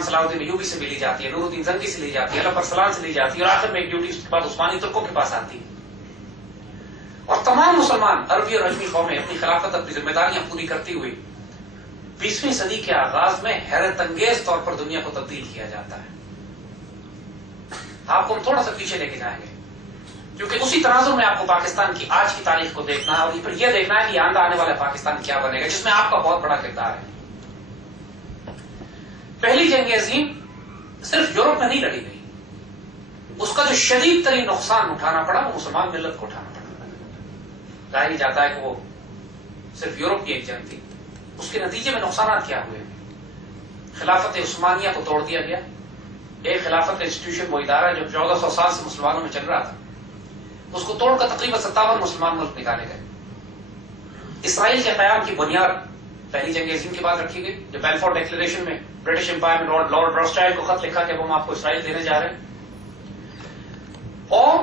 صلاح الدین ایوبی سے ملی جاتی ہے، نور الدین زنگی سے لی جاتی ہے، علم ارسلان سے لی جاتی ہے، اور آخر میں ایک ڈیوٹی اس کے بعد عثمانی ترکوں کے پاس آتی ہے. اور تمام مسلمان عربی اور اجمی قومیں اپنی خلافت، اپنی ذمہ داریاں پوری کرتی ہوئی 20ویں صدی کے آغاز میں حیرت انگیز طور پر دنیا کو تبدیل کیا جاتا ہے. آپ کو ہم تھوڑا سا پیچھے لے کے جائیں گے، کیونکہ اسی تناظر میں آپ کو پاکستان کی آج کی تاریخ کو دیکھنا ہے، اور پھر یہ دیکھنا ہے کہ آئندہ آنے والا پاکستان کیا بنے گا، جس میں آپ کا بہت بڑا کردار ہے. پہلی جنگ عظیم صرف یورپ میں نہیں لڑی گئی، اس کا جو شدید ترین نقصان اٹھانا پڑا وہ مسلمان ملت کو اٹھانا پڑا. کہا ہی جاتا ہے کہ وہ صرف یورپ کی ایک جنگ تھی. اس کے نتیجے میں نقصانات کیا ہوئے؟ خلافت عثمانیہ کو توڑ دیا گیا. ایک خلافت کا انسٹیٹیوشن، وہ ادارہ جو 1400 سال سے مسلمانوں میں چل رہا تھا، اس کو توڑ کر تقریباً 57 مسلمان ملک نکالے گئے. اسرائیل کے قیام کی بنیاد پہلی جنگ عظیم کے بعد رکھی گئی، جو بیلفور ڈیکلیریشن میں برٹش امپائر میں لارڈ روسٹائل کو خط لکھا کہ وہ ہم آپ کو اسرائیل دینے جا رہے ہیں. اور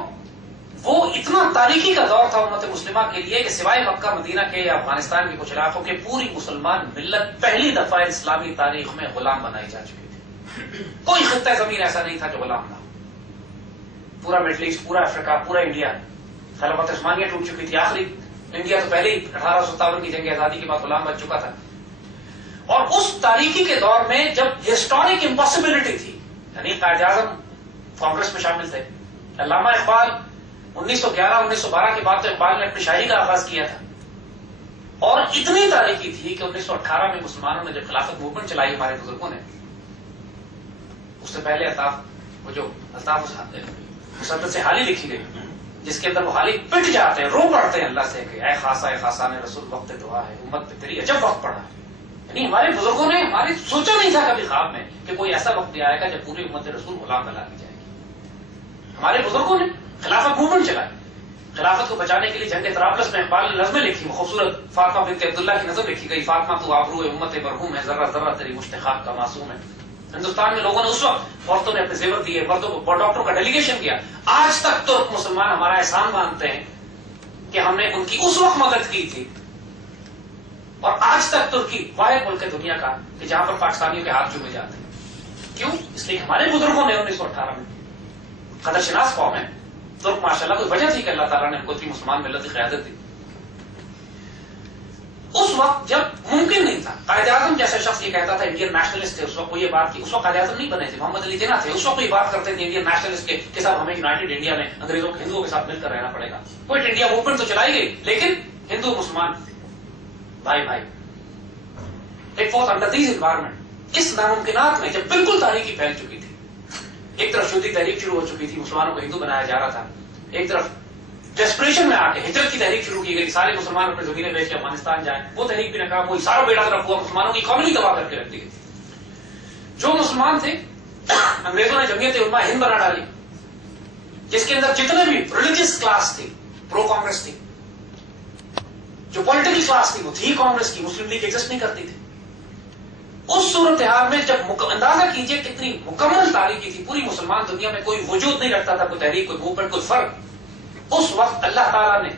وہ اتنا تاریخی کا دور تھا امت مسلمہ کے لیے کہ سوائے مکہ مدینہ کے یا افغانستان کے کچھ علاقوں کے پوری مسلمان ملت پہلی دفعہ اسلامی تاریخ میں غلام بنائی جا چکی تھی. کوئی خطہ زمین ایسا نہیں تھا جو غلام نہ. پورا مڈل ایسٹ، پورا افریقہ، پورا انڈیا. خلافت عثمانیہ ٹوٹ چکی تھی. آخری انڈیا تو پہلے ہی 1857 کی جنگ آزادی کے بعد غلام بن چکا تھا. اور اس تاریخی کے دور میں جب ہسٹورک امپاسبلٹی تھی، یعنی قائد اعظم کانگریس میں شامل تھے. علامہ اقبال 1911-1912 کے بعد تو اقبال نے اپنی شاعری کا آغاز کیا تھا. اور اتنی تاریخی تھی کہ 1918 میں مسلمانوں نے جب خلافت موومنٹ چلائی ہمارے بزرگوں نے، اس سے پہلے وہ جو الطاف مسدد سے حالی لکھی گئی، جس کے اندر وہ حالی پٹ جاتے ہیں، رو پڑتے ہیں اللہ سے کہ اے خاصا نے رسول وقت دعا ہے، امت پہ تیری عجب وقت پڑا. یعنی ہمارے بزرگوں نے ہماری سوچا نہیں تھا کبھی خواب میں کہ کوئی ایسا وقت بھی آئے گا جب پوری امت رسول غلام بنا دی جائے گی. ہمارے بزرگوں نے خلافت موومنٹ چلائی. خلافت کو بچانے کے لیے جنگ طرابلس میں اقبال نے نظمیں لکھی. خوبصورت فاطمہ بنت عبداللہ کی نظم لکھی گئی، فاطمہ تو آبرو امت مرحوم ہے، ذرہ ذرہ تیری مشتخاب کا معصوم ہے. ہندوستان میں لوگوں نے اس وقت عورتوں نے اپنے زیور دیے، مردوں کو ڈاکٹروں کا ڈیلیگیشن کیا. آج تک ترک مسلمان ہمارا احسان مانتے ہیں کہ ہم نے ان کی اس وقت مدد کی تھی. اور آج تک ترکی واحد ملک ہے دنیا کا کہ جہاں پر پاکستانیوں کے ہاتھ چومے جاتے ہیں. کیوں؟ اس لیے ہمارے بزرگوں نے 1918 میں قدر شناس قوم ہے ترک، ماشاءاللہ کوئی وجہ تھی کہ اللہ تعالیٰ نے ہم کو اتنی مسلمان ملت کی قیادت دی. اس وقت جب ممکن نہیں تھا، قائد اعظم جیسا شخص یہ کہتا تھا، انڈین نیشنلسٹ تھے اس وقت، وہ یہ بات کی. اس وقت قائد اعظم نہیں بنے تھے، محمد علی جناح تھے. اس وقت یہ بات کرتے تھے انڈین نیشنلسٹ کے ساتھ ہمیں یونائٹڈ انڈیا میں انگریزوں کے ہندوؤں کے ساتھ مل کر رہنا پڑے گا. کوئٹ انڈیا موومنٹ تو چلائی گئی، لیکن ہندو مسلمان بھائی it was under these environment. اس ناممکنات میں جب بالکل تاریخی پھیل چکی تھی، ایک طرف شودی تحریک شروع ہو چکی تھی، مسلمانوں کو ہندو بنایا جا رہا تھا، ایک طرف ڈیسپریشن میں آ کے ہجرت کی تحریک شروع کی گئی، سارے مسلمان اپنے زمینیں بیچ کے افغانستان جائیں. وہ تحریک بھی ناکام ہوئی، سارا بیڑا گرک ہوا، مسلمانوں کی اکانومی تباہ کر کے رکھ دی گئی. جو مسلمان تھے انگریزوں نے جمعیت علماء ہند بنا ڈالی، جس کے اندر جتنے بھی ریلیجیس کلاس تھی پرو کانگریس تھی، جو پولیٹیکل کلاس تھی وہ تھی کانگریس کی، مسلم لیگ ایگزسٹ نہیں کرتی تھی. اس صورتحال میں جب اندازہ کیجئے کتنی مکمل تاریخی تھی، پوری مسلمان دنیا میں کوئی وجود نہیں رکھتا تھا، کوئی تحریک، کوئی موومنٹ، کوئی فرق. اس وقت اللہ تعالیٰ نے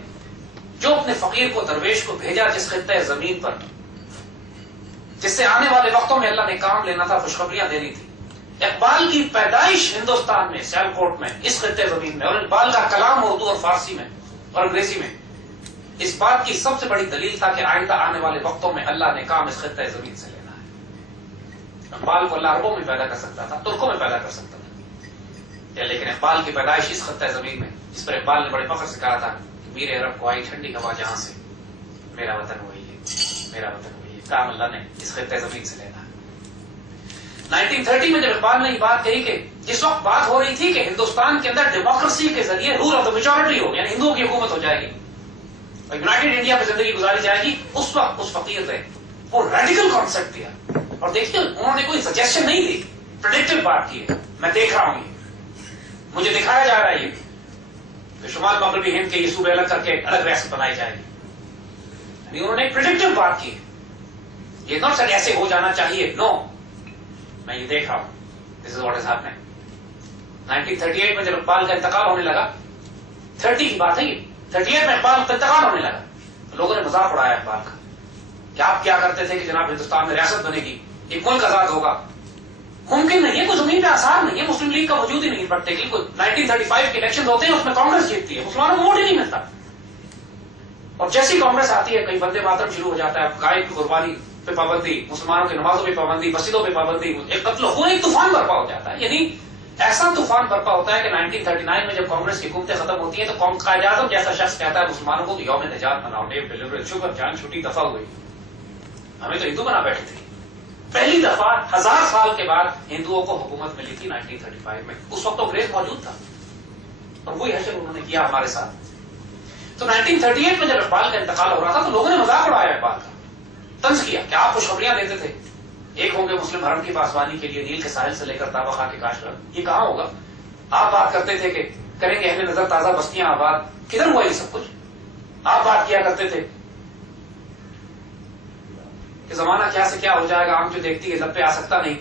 جو اپنے فقیر کو، درویش کو بھیجا جس خطہ زمین پر، جس سے آنے والے وقتوں میں اللہ نے کام لینا تھا، خوشخبریاں دینی تھی. اقبال کی پیدائش ہندوستان میں سیال کوٹ میں اس خطے زمین میں، اور اقبال کا کلام اردو اور فارسی میں اور انگریزی میں اس بات کی سب سے بڑی دلیل تھا کہ آئندہ آنے والے وقتوں میں اللہ نے کام اس خطہ زمین سے لینا ہے. اقبال کو اللہ عربوں میں پیدا کر سکتا تھا، ترکوں میں پیدا کر سکتا تھا، لیکن اقبال کی پیدائش اس خطہ زمین میں، جس پر اقبال نے بڑے فخر سے کہا تھا کہ میرے عرب کو آئی ٹھنڈی ہوا جہاں سے، میرا وطن وہی ہے، میرا وطن وہی ہے. کام اللہ نے اس خطہ زمین سے لینا ہے. 1930 میں جب اقبال نے یہ بات کہی کہ جس وقت بات ہو رہی تھی کہ ہندوستان کے اندر ڈیموکریسی کے ذریعے رول آف دا میجورٹی ہو، یعنی ہندوؤں کی حکومت ہو جائے گی اور یونائٹڈ انڈیا میں زندگی گزاری جائے گی، اس وقت اس فقیر نے وہ ریڈیکل کانسیپٹ دیا. اور دیکھیے انہوں نے کوئی سجیشن نہیں دی، پریڈکٹیو بات کی ہے. میں دیکھ رہا ہوں، مجھے دکھایا جا رہا ہے یہ کہ شمال مغربی ہند کے یہ صوبے الگ کر کے الگ ریاست بنائی جائے گی. یعنی انہوں نے ایک پریڈکٹیو بات کی، یہ نہ سر ایسے ہو جانا چاہیے، نو، میں یہ دیکھ رہا ہوں، دس از واٹ از ہیپننگ. 1938 میں جب اقبال کا انتقال ہونے لگا، 30 کی بات ہے یہ، 38 میں اقبال کا انتقال ہونے لگا، تو لوگوں نے مذاق اڑایا اقبال کا کہ آپ کیا کرتے تھے کہ جناب ہندوستان میں ریاست بنے گی، ایک ملک آزاد ہوگا. ممکن آثار نہیں ہے، مسلم لیگ کا وجود ہی نہیں پڑتے کہ 1935 کے الیکشن ہوتے ہیں اس میں کانگریس جیتتی ہے، مسلمانوں کو ووٹ ہی نہیں ملتا. اور جیسی کانگریس آتی ہے کہیں وندے ماترم شروع ہو جاتا ہے، گائے کی قربانی پہ پابندی، مسلمانوں کی نمازوں پہ پابندی، مسجدوں پہ پابندی، ایک قتل ہو، ایک طوفان برپا ہو جاتا ہے. یعنی ایسا طوفان برپا ہوتا ہے کہ 1939 میں جب کانگریس کی حکومتیں ختم ہوتی ہیں تو قائد اعظم جیسا شخص کہتا ہے مسلمانوں کو یوم نجات مناؤ، ڈے ڈیلیور شکر جان چھٹی دفعہ ہوئی. ہمیں تو ہندو بنا بیٹھے تھے. پہلی دفعہ 1000 سال کے بعد ہندوؤں کو حکومت ملی تھی 1935 میں. اس وقت انگریز موجود تھا اور وہی حشر انہوں نے کیا ہمارے ساتھ. تو 1938 میں جب اقبال کا انتقال ہو رہا تھا تو لوگوں نے مذاق اڑایا اقبال کا، طنز کیا کہ آپ خوشخبریاں دیتے تھے، ایک ہوں گے مسلم حرم کی پاسبانی کے لیے نیل کے ساحل سے لے کر تابا خاک کے کاشغر، یہ کہاں ہوگا؟ آپ بات کرتے تھے کہ کریں گے اہل نظر تازہ بستیاں آباد، کدھر ہوا یہ سب کچھ؟ آپ بات کیا کرتے تھے کہ زمانہ کیا سے کیا ہو جائے گا، آنکھ جو دیکھتی ہے لب پہ آ سکتا نہیں،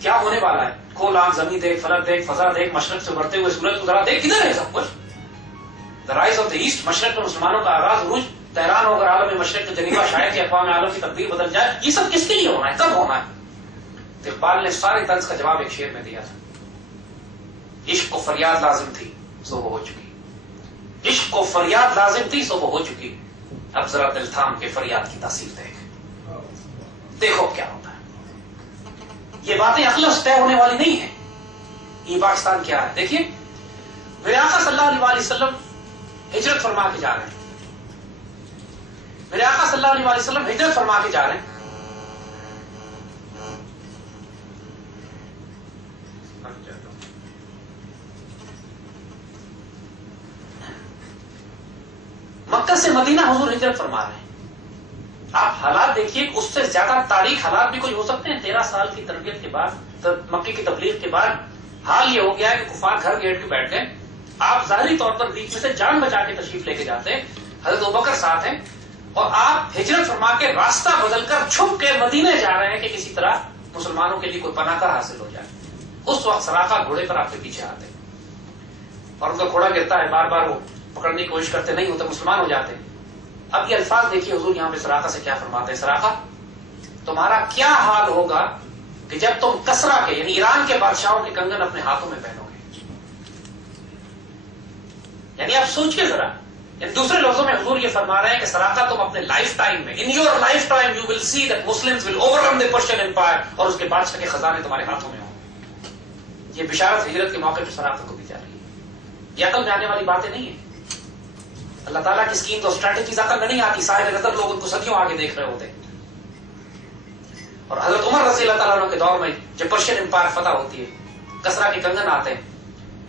کیا ہونے والا ہے؟ کھول آنکھ، زمین دیکھ، فلک دیکھ، فضا دیکھ، مشرق سے ابھرتے ہوئے سورج کو ذرا دیکھ، کدھر ہے سب کچھ؟ The rise of the East, مشرق میں مسلمانوں کا آغاز، عروج تہران ہو کر عالم مشرق میں جنیوا شاید کہ اقوام عالم کی تقدیر بدل جائے. یہ سب کس کے لیے ہونا ہے، کب ہونا ہے؟ تو اقبال نے سارے طنز کا جواب ایک شعر میں دیا تھا. عشق کو فریاد لازم تھی سو وہ ہو چکی، عشق کو فریاد لازم تھی سو وہ ہو چکی، اب ذرا دل تھام کے فریاد کی تاثیر دیکھ، دیکھو کیا ہوتا ہے. یہ باتیں اخلاص طے ہونے والی نہیں ہیں. یہ پاکستان کیا ہے دیکھیے، میرے آقا صلی اللہ علیہ وسلم ہجرت فرما کے جا رہے ہیں، میرے آقا صلی اللہ علیہ وسلم ہجرت فرما کے جا رہے ہیں. مکہ سے مدینہ حضور ہجرت فرما رہے ہیں. آپ حالات دیکھیے، اس سے زیادہ تاریخ حالات بھی کوئی ہو سکتے ہیں. 13 سال کی تربیت کے بعد، مکے کی تبلیغ کے بعد حال یہ ہو گیا ہے کہ کفار گھر گیٹ کے بیٹھ گئے. آپ ظاہری طور پر بیچ میں سے جان بچا کے تشریف لے کے جاتے ہیں، حضرت ابوبکر ساتھ ہیں، اور آپ ہجرت فرما کے راستہ بدل کر چھپ کے مدینے جا رہے ہیں کہ کسی طرح مسلمانوں کے لیے کوئی پناہ گاہ حاصل ہو جائے. اس وقت سراقہ گھوڑے پر آپ کے پیچھے آتے ہیں اور ان کا گھوڑا گرتا ہے، بار بار وہ پکڑنے کی کوشش کرتے، نہیں ہوتے، مسلمان ہو جاتے ہیں. اب یہ الفاظ دیکھیے حضور یہاں پہ سراقہ سے کیا فرماتے ہیں. سراقہ، تمہارا کیا حال ہوگا کہ جب تم کسرا کے یعنی ایران کے بادشاہوں کے کنگن اپنے ہاتھوں میں پہنو گے. یعنی آپ سوچئے ذرا، یعنی دوسرے لفظوں میں حضور یہ فرما رہے ہیں کہ سراقہ تم اپنے لائف ٹائم میں، in your life time you will see that Muslims will overrun the Persian Empire, اور اس کے بادشاہ کے خزانے تمہارے ہاتھوں میں ہوں. یہ بشارت ہجرت کے موقع پہ سراقہ کو دی جا رہی ہے. یہ عقل میں آنے والی باتیں نہیں ہیں. اللہ تعالیٰ کی اسکیم تو اسٹریٹجیز عقل میں نہیں آتی. صاحب نظر لوگ ان کو صدیوں آگے دیکھ رہے ہوتے. اور حضرت عمر رضی اللہ تعالیٰ عنہ کے دور میں جب پرشین امپائر فتح ہوتی ہے، کسرا کے کنگن آتے ہیں،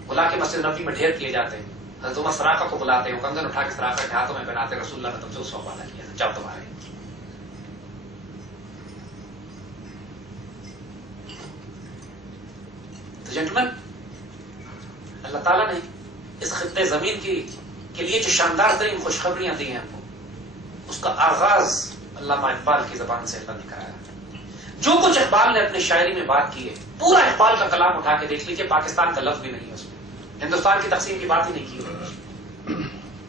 بلا کے مسجد نبوی میں ڈھیر کیے جاتے ہیں. حضرت عمر سراقہ کو بلاتے ہیں، کنگن اٹھا کے سراقہ کے ہاتھوں میں پہناتے ہیں. رسول اللہ نے تم سے اس وقت وعدہ کیا تھا، جب تمہارے. تو جنٹلمین، اللہ تعالیٰ نے اس خطے زمین کے لیے جو شاندار ترین خوشخبریاں دی ہیں ہم کو، اس کا آغاز علامہ اقبال کی زبان سے اللہ نے کرایا. جو کچھ اقبال نے اپنی شاعری میں بات کی ہے، پورا اقبال کا کلام اٹھا کے دیکھ لیجیے، پاکستان کا لفظ بھی نہیں ہے اس میں، ہندوستان کی تقسیم کی بات ہی نہیں کی ہے.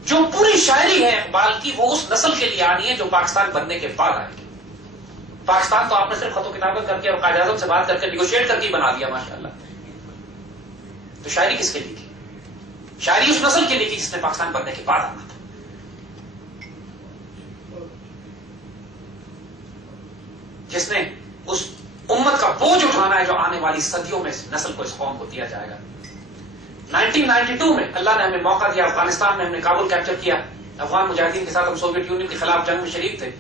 جو پوری شاعری ہے اقبال کی، وہ اس نسل کے لیے آنی ہے جو پاکستان بننے کے بعد آئے گی. پاکستان تو آپ نے صرف خط و کتابت کر کے اور قائد اعظم سے بات کر کے نیگوشیٹ کر کے بنا دیا ماشاءاللہ. تو شاعری کس کے لیے کی؟ شاعری اس نسل کے لیے کی جس نے پاکستان بننے کے بعد آنا تھا. جس نے اس امت کا بوجھ اٹھانا ہے جو آنے والی صدیوں میں اس نسل کو، اس قوم کو دیا جائے گا. 1992 میں اللہ نے ہمیں موقع دیا، افغانستان میں ہم نے کابل کیپچر کیا، افغان مجاہدین کے ساتھ ہم سوویت یونین کے خلاف جنگ میں شریک تھے.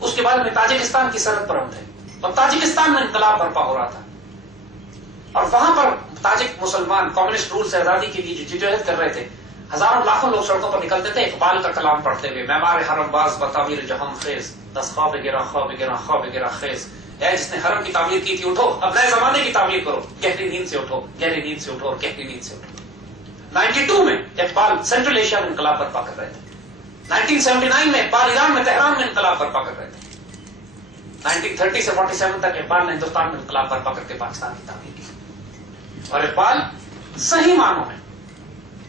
اس کے بعد ہمیں تاجکستان کی سرحد پر ہم تھے اور تاجکستان میں انقلاب برپا ہو رہا تھا، اور وہاں پر تاجک مسلمان کمیونسٹ رول سے آزادی کے لیے جدوجہد کر رہے تھے. ہزاروں لاکھوں لوگ سڑکوں پر نکلتے تھے اقبال کا کلام پڑھتے ہوئے، معمار حرم باز بتعمیر جہم خیز، دس خواب گراں خواب گراں خواب گراں خیز. اے جس نے حرم کی تعمیر کی تھی، اٹھو، اب نئے زمانے کی تعمیر کرو، گہری نیند سے اٹھو، گہری نیند سے اٹھو اور گہری نیند سے اٹھو. 92 میں اقبال سینٹرل ایشیا میں انقلاب برپا کر رہے تھے. 1979 میں اقبال ایران میں تہران میں انقلاب برپا کر رہے تھے. 1930 سے 47 تک اقبال نے ہندوستان میں انقلاب برپا کر کے پاکستان کی تعمیر کی. اور اقبال صحیح معنوں میں،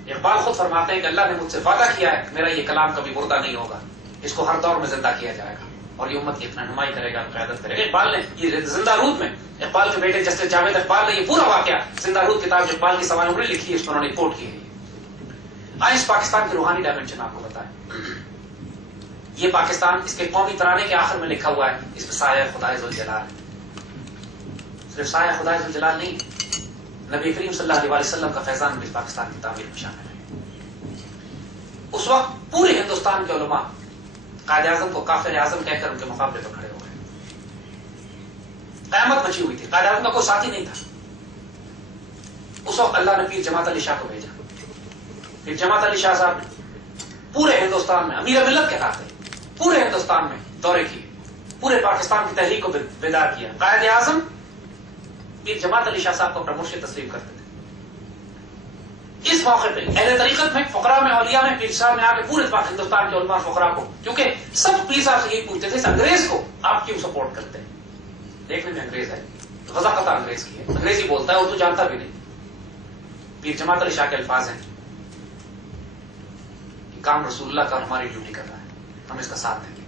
اقبال خود فرماتے ہیں کہ اللہ نے مجھ سے وعدہ کیا ہے کہ میرا یہ کلام کبھی مردہ نہیں ہوگا، اس کو ہر دور میں زندہ کیا جائے گا. اور یہ امت کی رہنمائی کرے گا، قیادت کرے گا. اقبال نے یہ زندہ رود میں اقبال کے بیٹے جسٹس جاوید اقبال نے یہ پورا واقعہ زندہ رود کتاب جو اقبال کی سوانح عمری لکھی ہے اس میں انہوں نے کوٹ کی ہے. آئیں اس پاکستان کی روحانی ڈائمنشن آپ کو بتائیں. یہ پاکستان اس کے قومی ترانے کے آخر میں لکھا ہوا ہے، اس میں سایہ خدائے ذوالجلال ہے. صرف سایہ خدائے ذوالجلال نہیں، نبی کریم صلی اللہ علیہ وسلم کا فیضان بھی پاکستان کی تعمیر میں شامل ہے. اس وقت پورے ہندوستان کے علماء قائد اعظم کو کافر اعظم کہہ کر ان کے مقابلے پر کھڑے ہو گئے. قیامت مچی ہوئی تھی، قائد اعظم کا کوئی ساتھی نہیں تھا. اس وقت اللہ نے پیر جماعت علی شاہ کو بھیجا. پھر جماعت علی شاہ صاحب نے پورے ہندوستان میں امیر ملت کہلاتے پورے ہندوستان میں دورے کیے، پورے پاکستان کی تحریک کو بیدار کیا. قائد اعظم پیر جماعت علی شاہ صاحب کو اپنا مرشد تسلیم کرتے تھے. اس موقع پہ اہل طریقت میں، فقراء میں، اولیاء میں پیر صاحب نے آ کے پورے ہندوستان کے علماء فقراء کو، کیونکہ سب پیر صاحب سے یہی پوچھتے تھے اس انگریز کو آپ کیوں سپورٹ کرتے ہیں؟ دیکھنے میں انگریز ہے، غزاقت انگریز کی ہے، انگریزی بولتا ہے، اردو جانتا بھی نہیں. پیر جماعت علی شاہ کے الفاظ ہیں کہ کام رسول اللہ کا ہماری ڈیوٹی کر رہا ہے، ہم اس کا ساتھ دیں گے.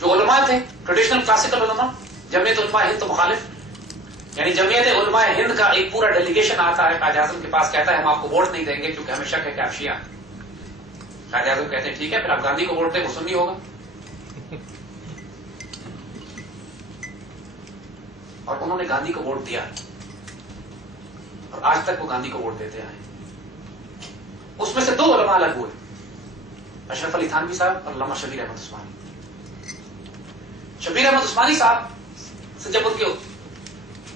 جو علماء تھے ٹریڈیشنل کلاسیکل علماء، جمعیت علماء ہند تو مخالف، یعنی جمعیت علماء ہند کا ایک پورا ڈیلیگیشن آتا ہے قائد اعظم کے پاس، کہتا ہے ہم آپ کو ووٹ نہیں دیں گے کیونکہ ہمیں شک ہے کہ آپ شیعہ ہیں. قائد اعظم کہتے ہیں ٹھیک ہے، پھر آپ گاندھی کو ووٹ دیں، وہ سنی ہوگا. اور انہوں نے گاندھی کو ووٹ دیا اور آج تک وہ گاندھی کو ووٹ دیتے آئے. اس میں سے دو علماء الگ ہوئے، اشرف علی تھانوی صاحب اور علامہ شبیر احمد عثمانی. شبیر احمد عثمانی صاحب سے جب ان کے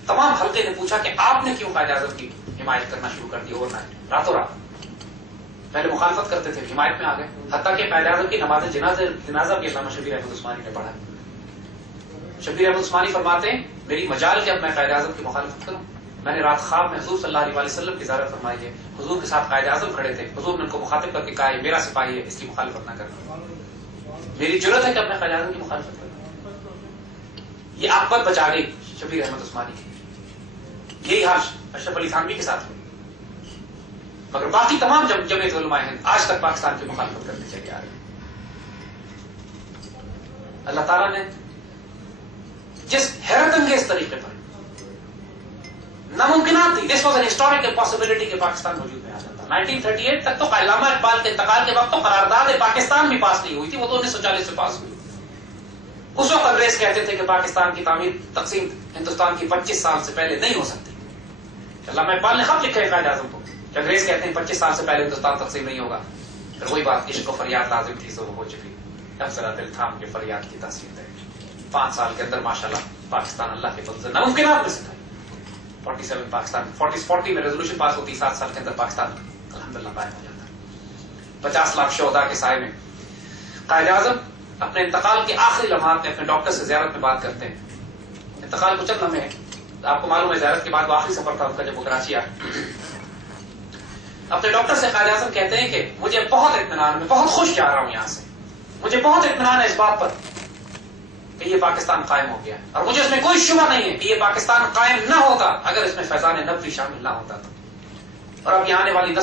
تمام حلقے نے پوچھا کہ آپ نے کیوں قائد اعظم کی حمایت کرنا شروع کر دی اوور نائٹ، راتوں رات، پہلے مخالفت کرتے تھے، حمایت میں آ گئے، حتیٰ کہ قائد اعظم کی نماز جنازہ بھی علامہ شبیر احمد عثمانی نے پڑھا. شبیر احمد عثمانی فرماتے ہیں میری مجال کہ اب میں قائد اعظم کی مخالفت کروں. میں نے رات خواب میں حضور صلی اللہ علیہ وسلم کی زیارت فرمائی ہے، حضور کے ساتھ قائد اعظم کھڑے تھے، حضور نے ان کو مخاطب کر کے کہا میرا سپاہی ہے، اس کی مخالفت نہ کرنا. میری جرت ہے کہ اپنے قائد اعظم کی مخالفت کروں. یہ آفت بچا گئی شبیر احمد عثمانی کی. یہی حال اشرف علی تھانوی کے ساتھ ہوئی، مگر باقی تمام جمعیت علماء ہند آج تک پاکستان کی مخالفت کرنے چلے آ رہے ہیں. اللہ تعالیٰ نے جس حیرت انگیز طریقے پر ناممکنات تھی، this was an historical possibility کہ پاکستان وجود میں آ جاتا. 1938 تک تو علامہ اقبال کے انتقال کے وقت تو قرارداد پاکستان بھی پاس نہیں ہوئی تھی، وہ تو 1940 سے پاس ہوئی. اس وقت انگریز کہتے تھے کہ پاکستان کی تعمیر تقسیم ہندوستان کی 25 سال سے پہلے نہیں ہو سکتی. علامہ اقبال نے خط لکھا ہے قائد اعظم کو کہ انگریز کہتے ہیں 25 سال سے پہلے ہندوستان تقسیم نہیں ہوگا. پھر وہی بات، عشق و فریاد لازم تھی سو ہو چکی، اب ذرا دل تھام کے فریاد کی تاثیر ہے. 5 سال کے اندر ماشاءاللہ پاکستان اللہ کے فضل سے ناممکنات میں سے تھا. 47 پاکستان 40 میں ریزولوشن پاس ہوتی، 7 سال کے اندر پاکستان الحمدللہ قائم ہو جاتا. 50 لاکھ شہداء کے سائے میں قائد اعظم اپنے انتقال کے آخری لمحات میں اپنے ڈاکٹر سے زیارت میں بات کرتے ہیں. انتقال کو چند لمحے ہیں، آپ کو معلوم ہے زیارت کے بعد وہ آخری سفر تھا ان کا جب وہ کراچی آئے. اپنے ڈاکٹر سے قائد اعظم کہتے ہیں کہ مجھے بہت اطمینان، میں بہت خوش جا رہا ہوں یہاں سے، مجھے بہت اطمینان ہے اس بات پر کہ یہ پاکستان قائم ہو گیا، اور مجھے اس میں کوئی شبہ نہیں ہے کہ یہ پاکستان قائم نہ ہوتا اگر اس میں فیضان نبوی شامل نہ ہوتا. اور اب یہ آنے والی